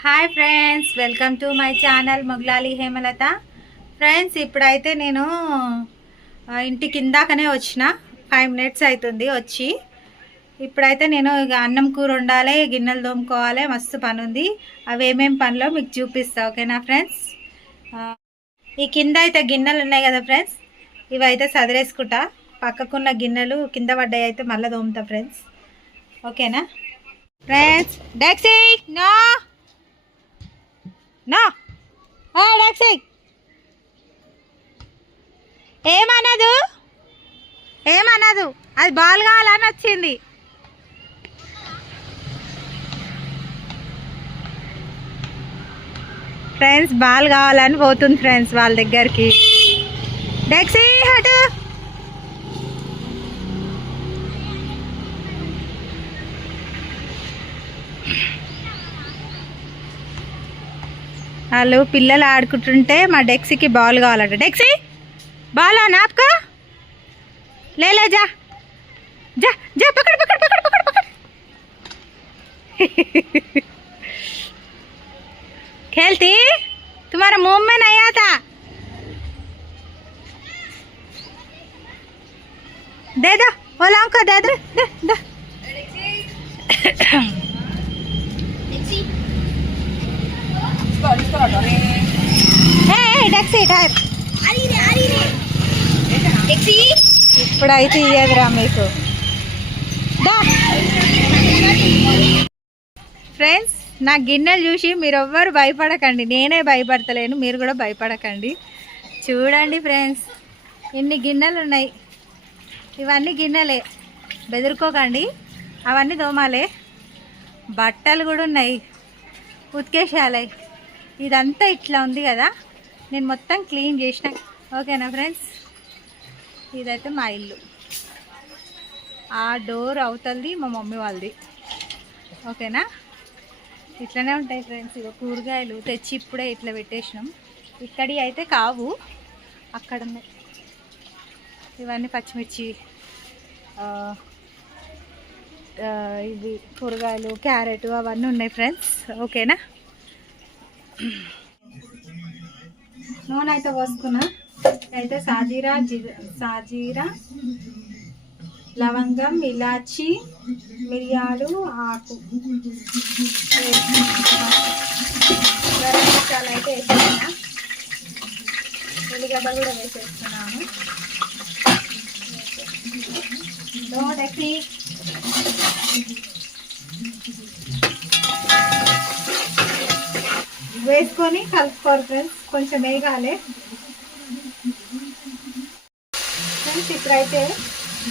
Hi friends, welcome to my channel Moglali Hemalatha. Friends, ఇప్పుడైతే నేను ఇంటి కిందాకనే వచ్చిన 5 మినిట్స్ అవుతుంది వచ్చి. ఇప్పుడైతే నేను ఇక అన్నం కూర వండాలి, గిన్నెలు తోముకోవాలి, మస్తు పని ఉంది. అవి ఏమేమి పనిలో మీకు చూపిస్తా, ఓకేనా ఫ్రెండ్స్? ఈ కింద అయితే గిన్నెలు ఉన్నాయి కదా ఫ్రెండ్స్, ఇవి అయితే సదిరేసుకుంటా. పక్కకున్న గిన్నెలు కింద పడ్డాయి అయితే మళ్ళీ తోముతా ఫ్రెండ్స్, ఓకేనా ఫ్రెండ్స్? డాక్సీ నో నా డాక్సీ ఏమనదు, అది బాల్ కావాలని వచ్చింది. ఫ్రెండ్స్, బాల్ కావాలని పోతుంది ఫ్రెండ్స్ వాళ్ళ దగ్గరికి. డాక్సీ హటు. వాళ్ళు పిల్లలు ఆడుకుంటుంటే మా డెక్సీకి బాల్ కావాలంట. డెక్సీ బాల్ నాపకా ले जा जा जा, पकड़ पकड़ पकड़ पकड़ पकड़. खेलती तुम्हारा मुंह में नहीं आता. दे दो ओलाओं का, दे दो दे दे. డెక్సీ టైర్ ఇప్పుడైతే ఇయ్యదురా మీకు. ఫ్రెండ్స్, నా గిన్నెలు చూసి మీరు ఎవ్వరు భయపడకండి, నేనే భయపడతలేను, మీరు కూడా భయపడకండి. చూడండి ఫ్రెండ్స్, ఇన్ని గిన్నెలు ఉన్నాయి. ఇవన్నీ గిన్నెలే, బెదురుకోకండి. అవన్నీ దోమాలే. బట్టలు కూడా ఉన్నాయి, ఉతికేసేయాలి. ఇదంతా ఇట్లా ఉంది కదా, నేను మొత్తం క్లీన్ చేసిన, ఓకేనా ఫ్రెండ్స్? ఇదైతే మా ఇల్లు. ఆ డోర్ అవుతుంది మా మమ్మీ వాళ్ళది, ఓకేనా? ఇట్లనే ఉంటాయి ఫ్రెండ్స్. ఇక కూరగాయలు తెచ్చి ఇప్పుడే ఇట్లా పెట్టేసినాం. ఇక్కడి అయితే కావు, అక్కడ ఉన్నాయి. ఇవన్నీ పచ్చిమిర్చి, ఇవి కూరగాయలు, క్యారెట్ అవన్నీ ఉన్నాయి ఫ్రెండ్స్, ఓకేనా? నూనె అయితే పోసుకున్నా. అయితే సాజీరా, లవంగం, ఇలాచి, మిరియాలు, ఆకు, గరం మసాలా అయితే వేసేస్తున్నా. ఉల్లిగడ్డ కూడా వేసేస్తున్నాను. వేసుకొని కలుపుకోరు ఫ్రెండ్స్, కొంచెం వేగాలి ఫ్రెండ్స్. ఇప్పుడైతే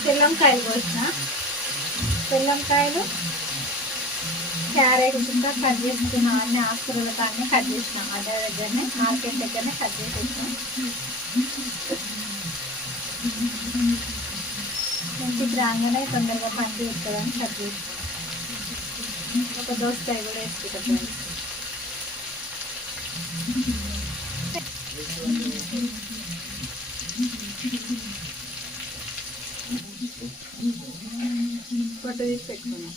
తెల్లంకాయలు పోసిన. తెల్లంకాయలు, క్యారెట్ ఇంకా కట్ చేసుకున్నా. అన్ని ఆకుకూరల కానీ కట్ చేసిన, అడ్డ దగ్గరనే మార్కెట్ దగ్గరనే కట్ చేసేసిన. ఇంటికి రాగానే తొందరగా పని చేస్తుందని కట్ చేసిన. ఒక దోసకాయ కూడా వేసుకుంటా ఫ్రెండ్స్. పొట్టు తీసి పెట్టుకున్నాం.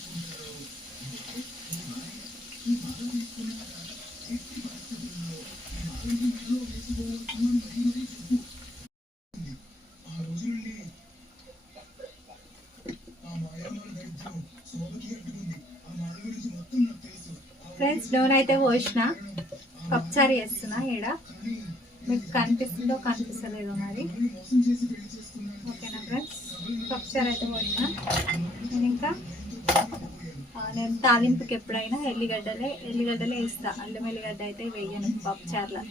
ఫ్రెండ్స్, నూనె అయితే పోసిన, పప్పుచారు వేస్తున్నా. ఈడ మీకు కనిపిస్తుందో కనిపిస్తలేదో మరి, ఓకేనా ఫ్రెండ్స్? పప్పుచారు అయితే పోసిన. నేను తాలింపుకి ఎప్పుడైనా ఎల్లిగడ్డలే వేస్తా. అల్లం ఎల్లిగడ్డ అయితే వేయను పప్పుచారులో.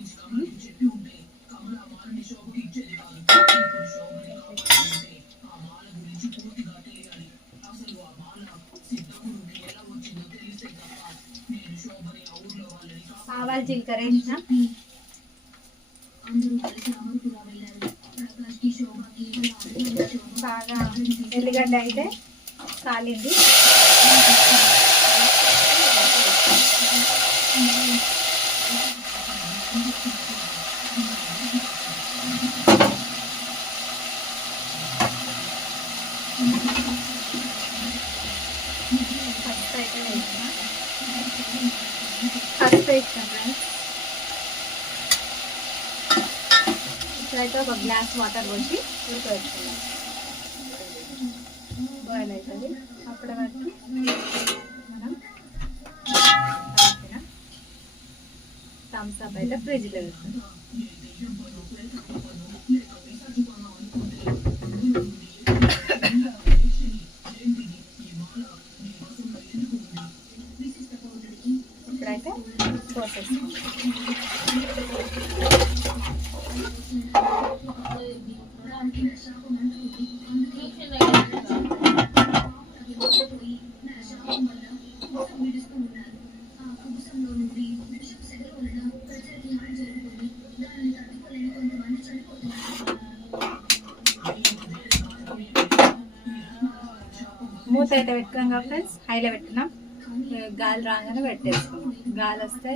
ఆవాలు, జీలకర్ర వేసిన. బాగా ఎల్లిగడ్డ అయితే కాలింది. పసుపు అయితే వేసిన. వేసిన ఫ్రెండ్స్. ఇప్పుడైతే ఒక గ్లాస్ వాటర్ పోసి ఉడకబెట్టుకున్నాం. బాయిల్ అవుతుంది. అప్పటి వరకు మనం థమ్స్ అప్ అయితే ఫ్రిడ్జ్లో వేస్తాం. ఇప్పుడైతే పోసేస్తాం. మూత అయితే పెట్టుకున్నాం కదా ఫ్రెండ్స్, హైలో పెట్టినాం. గాలి రాగానే పెట్టేసుకున్నాం. గాలి వస్తే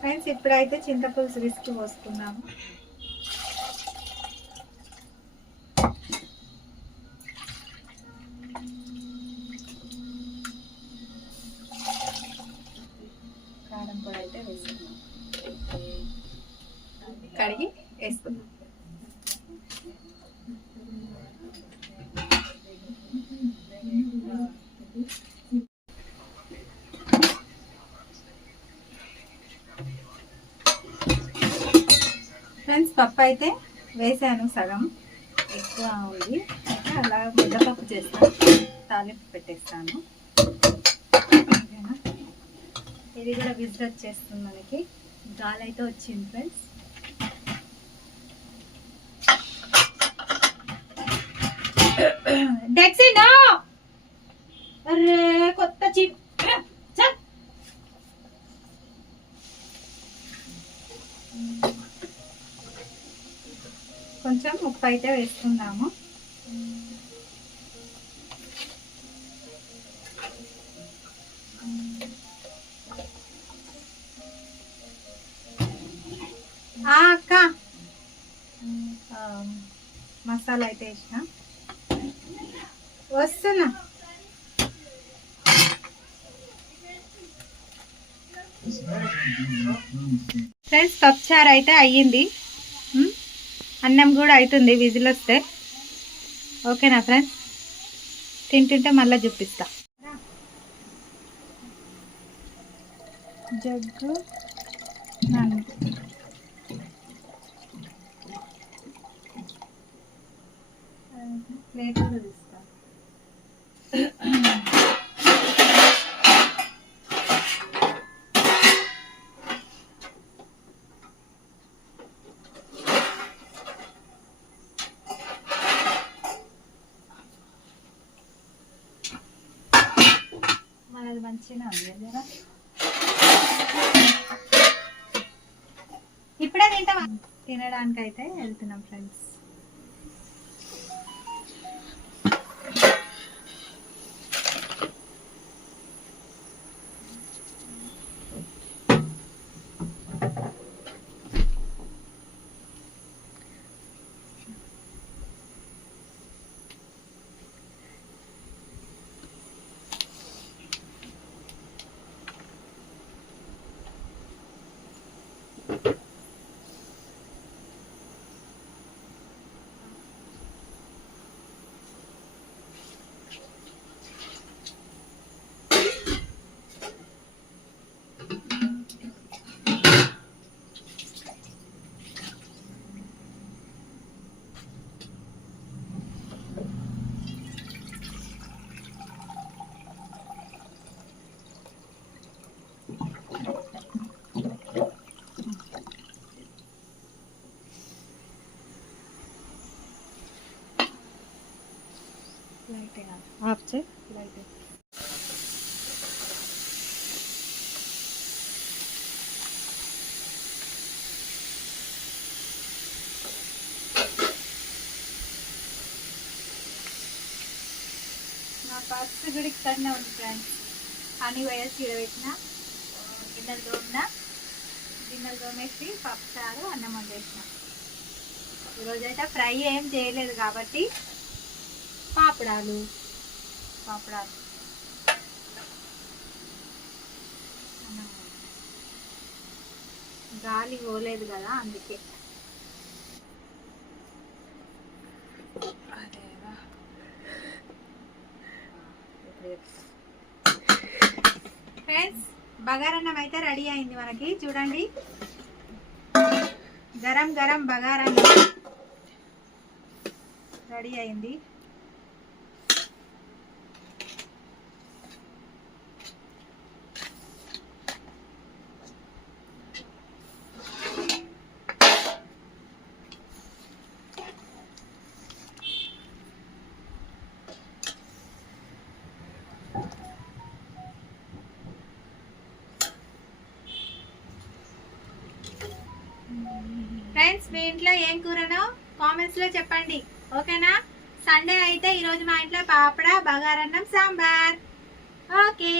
ఫ్రెండ్స్ ఇప్పుడైతే చింతపులుసు విసికి పోసుకున్నాము. కారం పొడి అయితే వేసుకున్నాం. కడిగి వేసుకున్నాం. ఫ్రెండ్స్ పప్పు అయితే వేసాను, సగం ఎక్కువ ఉంది. అయితే అలా ముద్దపప్పు చేస్తాను, తాలింపు పెట్టేస్తాను. ఇది కూడా విజిల్ వచ్చేస్తుంది మనకి. గాలి అయితే వచ్చింది ఫ్రెండ్స్. డెక్సీనా అరే కొత్త చిప్ కొంచెం ఉప్పు అయితే వేసుకుందాము. అక్క మసాలా అయితే వేసిన, వస్తున్నా. ఫ్రెండ్స్ పప్పుచారు అయితే అయ్యింది. అన్నం కూడా అవుతుంది విజిల్ వస్తే. ఓకేనా ఫ్రెండ్స్, తింటుంటే మళ్ళీ చూపిస్తా. జగ్గు ప్లేట్ కూడా తీస్తా. మనది మంచిగా ఉంది కదా. ఇప్పుడే తింటాం. తినడానికి అయితే వెళ్తున్నాం ఫ్రెండ్స్. ఆఫ్ చేయి లైట్. నా పర్స్ కూడా ఇక్కడనే ఉంది ఫ్రెండ్స్. అని వేసి ఇడబెట్టిన గిన్నెలు తోమేసి పప్పు చారు అన్నం వండేసిన. ఈరోజైతే ఫ్రై ఏం చేయలేదు కాబట్టి పాపడాలు పాపడాలు. గాలి పోలేదు కదా అందుకే. ఫ్రెండ్స్ బగారన్నం అయితే రెడీ అయింది మనకి. చూడండి, గరం గరం బగారన్నం రెడీ అయింది. ఫ్రెండ్స్ మీ ఇంట్లో ఏం కూరనో కామెంట్స్లో చెప్పండి, ఓకేనా? సండే అయితే ఈరోజు మా ఇంట్లో పాపడ, బగారన్నం, సాంబార్. ఓకే.